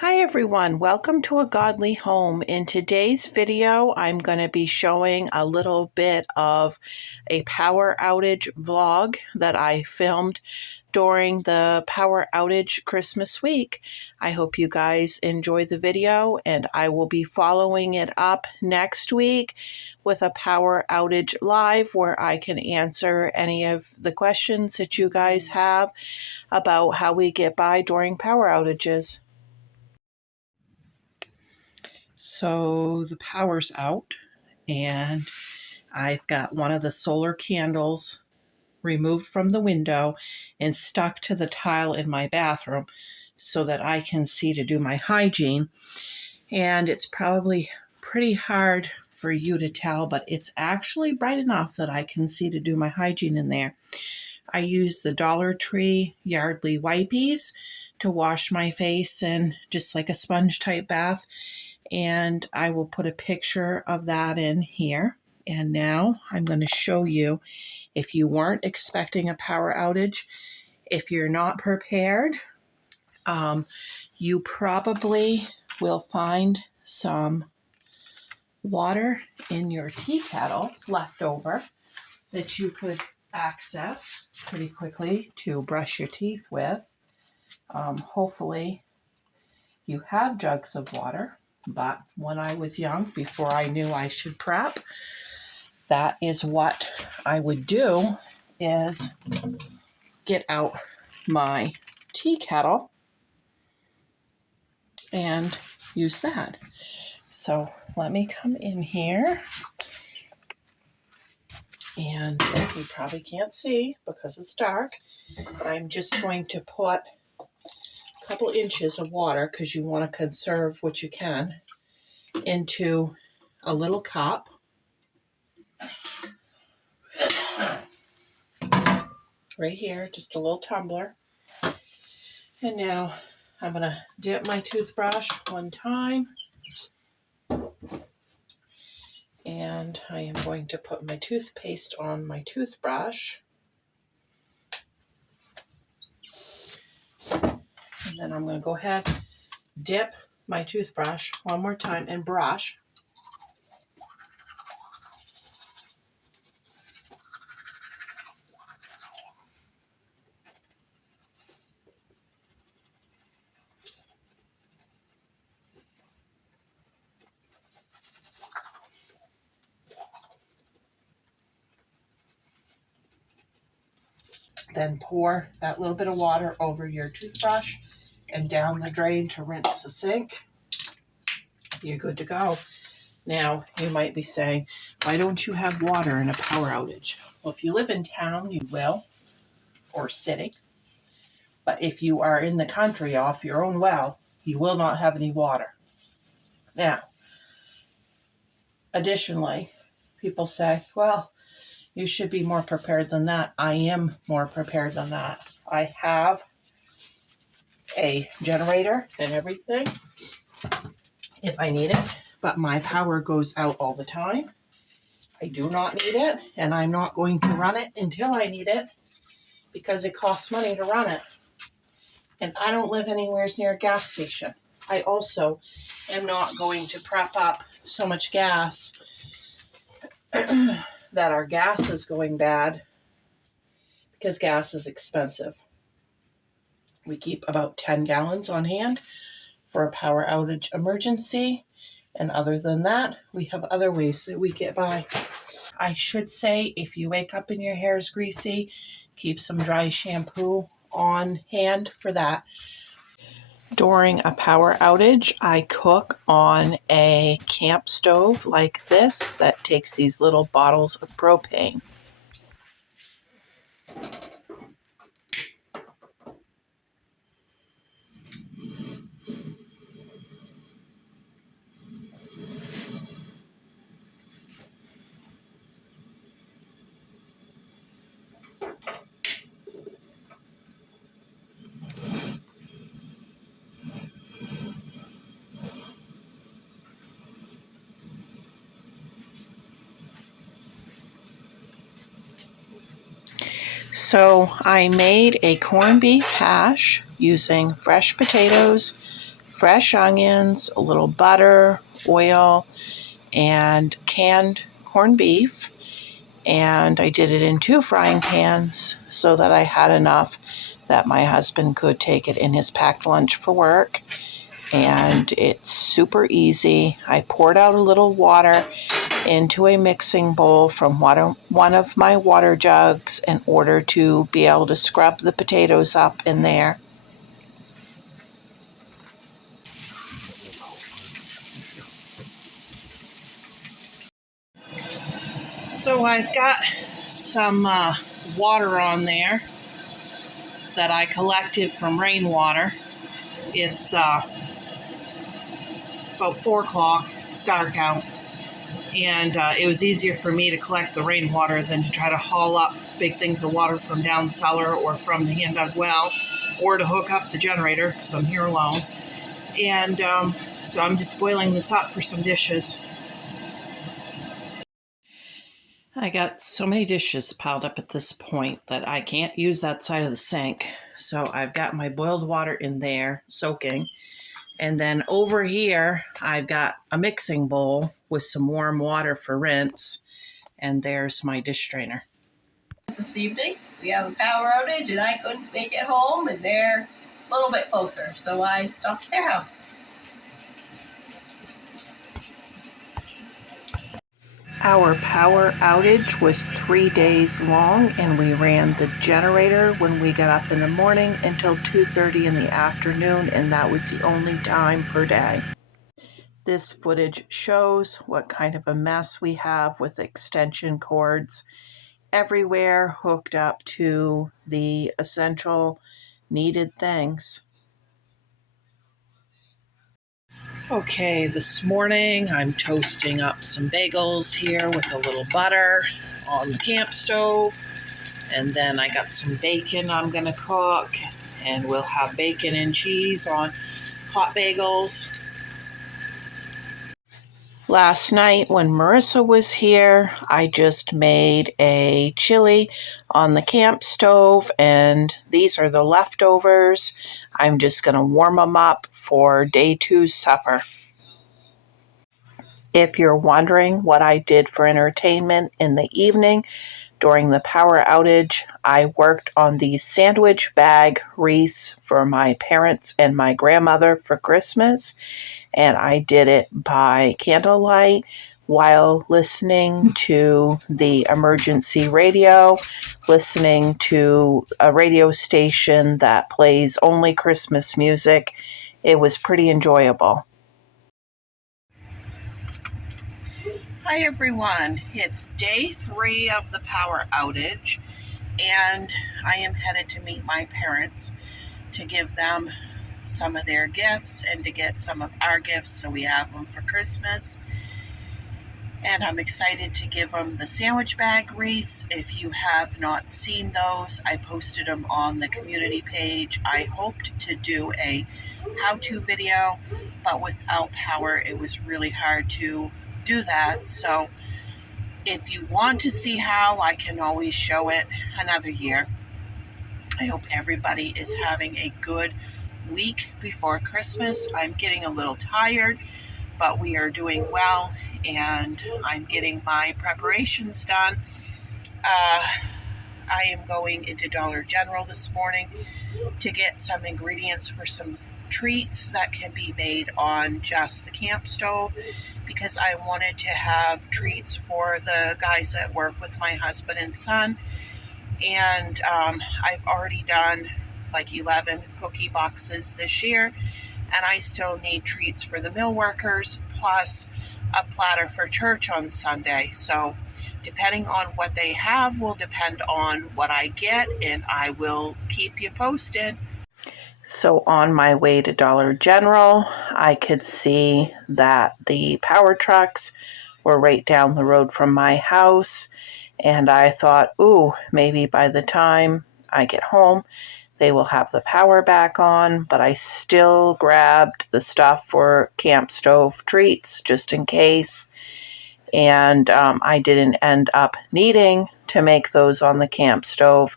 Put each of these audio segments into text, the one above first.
Hi everyone, welcome to A Godly Home. In today's video, I'm going to be showing a little bit of a power outage vlog that I filmed during the power outage Christmas week. I hope you guys enjoy the video, and I will be following it up next week with a power outage live where I can answer any of the questions that you guys have about how we get by during power outages. So the power's out, and I've got one of the solar candles removed from the window and stuck to the tile in my bathroom so that I can see to do my hygiene. And it's probably pretty hard for you to tell, but it's actually bright enough that I can see to do my hygiene in there. I use the Dollar Tree Yardley Wipies to wash my face in, just like a sponge type bath. And I will put a picture of that in here. And now I'm going to show you, if you weren't expecting a power outage, if you're not prepared, you probably will find some water in your tea kettle left over that you could access pretty quickly to brush your teeth with. Hopefully you have jugs of water. But when I was young, before I knew I should prep, that is what I would do, is get out my tea kettle and use that. So let me come in here, and you probably can't see because it's dark, but I'm just going to put a couple inches of water, because you want to conserve what you can, into a little cup. Right here, just a little tumbler. And now I'm going to dip my toothbrush one time. And I am going to put my toothpaste on my toothbrush. And then I'm going to go ahead, dip my toothbrush one more time and brush. Then pour that little bit of water over your toothbrush and down the drain to rinse the sink. You're good to go. Now, you might be saying, why don't you have water in a power outage? Well, if you live in town, you will, or city. But if you are in the country off your own well, you will not have any water. Now, additionally, people say, well, you should be more prepared than that. I am more prepared than that. I have a generator and everything if I need it, but my power goes out all the time. I do not need it, and I'm not going to run it until I need it, because it costs money to run it. And I don't live anywhere near a gas station. I also am not going to prep up so much gas that our gas is going bad, because gas is expensive. We keep about 10 gallons on hand for a power outage emergency. And other than that, we have other ways that we get by. I should say, if you wake up and your hair is greasy, keep some dry shampoo on hand for that. During a power outage, I cook on a camp stove like this that takes these little bottles of propane. So I made a corned beef hash using fresh potatoes, fresh onions, a little butter, oil, and canned corned beef. And I did it in 2 frying pans so that I had enough that my husband could take it in his packed lunch for work. And it's super easy. I poured out a little water into a mixing bowl from one of my water jugs in order to be able to scrub the potatoes up in there. So I've got some water on there that I collected from rainwater. It's about 4 o'clock, it's dark out, and it was easier for me to collect the rainwater than to try to haul up big things of water from down cellar or from the hand-dug well, or to hook up the generator, because I'm here alone. And so I'm just boiling this up for some dishes. I got so many dishes piled up at this point that I can't use that side of the sink. So I've got my boiled water in there soaking. And then over here, I've got a mixing bowl with some warm water for rinse. And there's my dish strainer. This evening, we have a power outage and I couldn't make it home, and they're a little bit closer. So I stopped at their house. Our power outage was 3 days long, and we ran the generator when we got up in the morning until 2:30 in the afternoon, and that was the only time per day. This footage shows what kind of a mess we have with extension cords everywhere hooked up to the essential needed things. Okay, this morning I'm toasting up some bagels here with a little butter on the camp stove. And then I got some bacon I'm gonna cook, and we'll have bacon and cheese on hot bagels. Last night when Marissa was here, I just made a chili on the camp stove, and these are the leftovers. I'm just gonna warm them up for day 2's supper. If you're wondering what I did for entertainment in the evening during the power outage, I worked on the sandwich bag wreaths for my parents and my grandmother for Christmas, and I did it by candlelight while listening to the emergency radio, listening to a radio station that plays only Christmas music. It was pretty enjoyable. Hi everyone, it's day 3 of the power outage, and I am headed to meet my parents to give them some of their gifts and to get some of our gifts so we have them for Christmas. And I'm excited to give them the sandwich bag wreaths. If you have not seen those, I posted them on the community page. I hoped to do a how-to video, but without power it was really hard to do that. So if you want to see how, I can always show it another year. I hope everybody is having a good week before Christmas. I'm getting a little tired, but we are doing well, and I'm getting my preparations done. I am going into Dollar General this morning to get some ingredients for some treats that can be made on just the camp stove, because I wanted to have treats for the guys that work with my husband and son. And I've already done like 11 cookie boxes this year, and I still need treats for the mill workers, plus a platter for church on Sunday. So depending on what they have will depend on what I get, and I will keep you posted. So on my way to Dollar General, I could see that the power trucks were right down the road from my house, and I thought, ooh, maybe by the time I get home, they will have the power back on, but I still grabbed the stuff for camp stove treats just in case, and I didn't end up needing to make those on the camp stove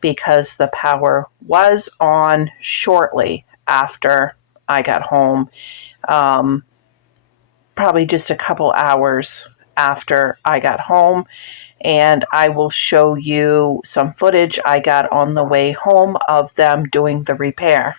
because the power was on shortly after I got home, probably just a couple hours after I got home. And I will show you some footage I got on the way home of them doing the repair.